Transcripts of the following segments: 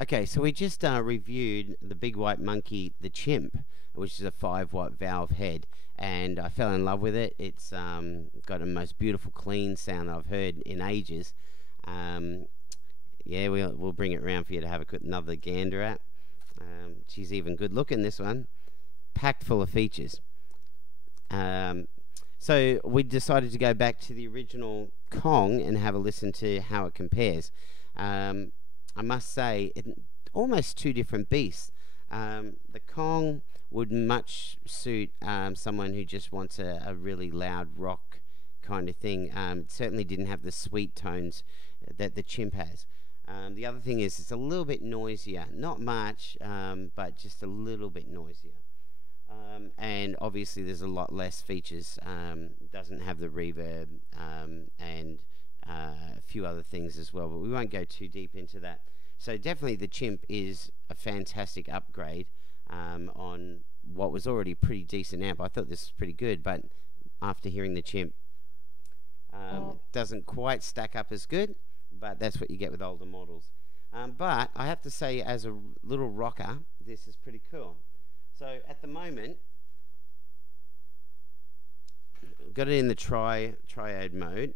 Okay, so we just reviewed the big white monkey, the Chimp, which is a 5 watt valve head, and I fell in love with it. It's got the most beautiful clean sound that I've heard in ages. Um, yeah, we'll bring it around for you to have another gander at. She's even good looking, this one, packed full of features. So we decided to go back to the original Kong and have a listen to how it compares. I must say, almost two different beasts. The Kong would much suit someone who just wants a really loud rock kind of thing. It certainly didn't have the sweet tones that the Chimp has. The other thing is it's a little bit noisier. Not much, but just a little bit noisier. And obviously there's a lot less features. Doesn't have the reverb and a few other things as well, but we won't go too deep into that. So definitely the Chimp is a fantastic upgrade on what was already a pretty decent amp. I thought this was pretty good, but after hearing the Chimp, doesn't quite stack up as good, but that's what you get with older models. But I have to say, as a little rocker, this is pretty cool. So at the moment, got it in the triode mode,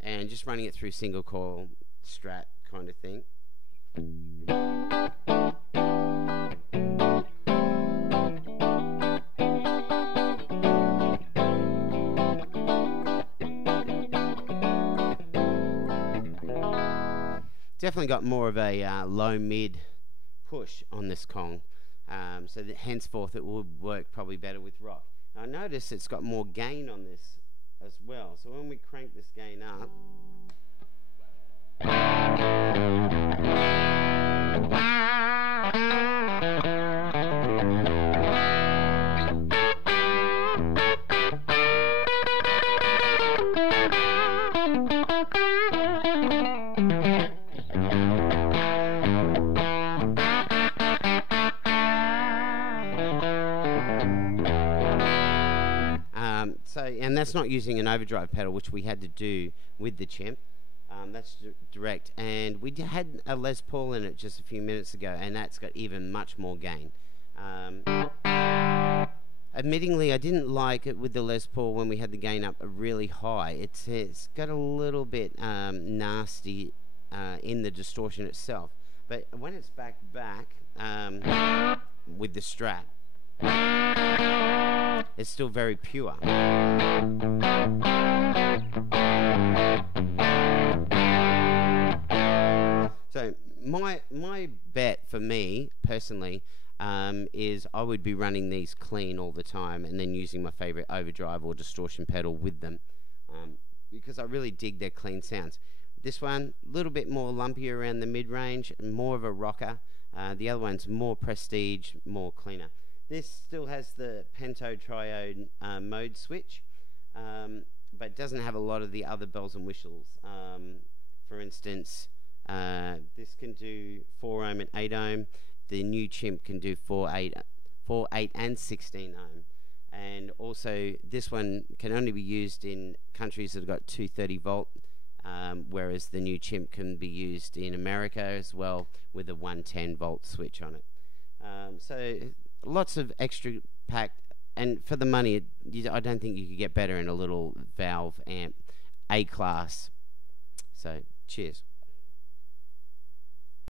and just running it through single coil strat kind of thing. Definitely got more of a low mid push on this Kong, so that henceforth it would work probably better with rock. Now, I notice it's got more gain on this as well, so when we crank this gain up, and that's not using an overdrive pedal, which we had to do with the Chimp. That's direct, and we had a Les Paul in it just a few minutes ago, and that's got even much more gain. Admittingly, I didn't like it with the Les Paul when we had the gain up really high. It's got a little bit nasty in the distortion itself, but when it's back with the Strat, it's still very pure. So my bet for me personally is I would be running these clean all the time and then using my favorite overdrive or distortion pedal with them, because I really dig their clean sounds. This one, a little bit more lumpy around the mid-range, more of a rocker. The other one's more prestige, more cleaner. This still has the pento triode mode switch, but doesn't have a lot of the other bells and whistles. For instance, this can do 4 ohm and 8 ohm. The new Chimp can do 4, 8 and 16 ohm. And also this one can only be used in countries that have got 230 volt, whereas the new Chimp can be used in America as well with a 110 volt switch on it. So lots of extra packed, and for the money, I don't think you could get better in a little valve amp, A-class. So cheers.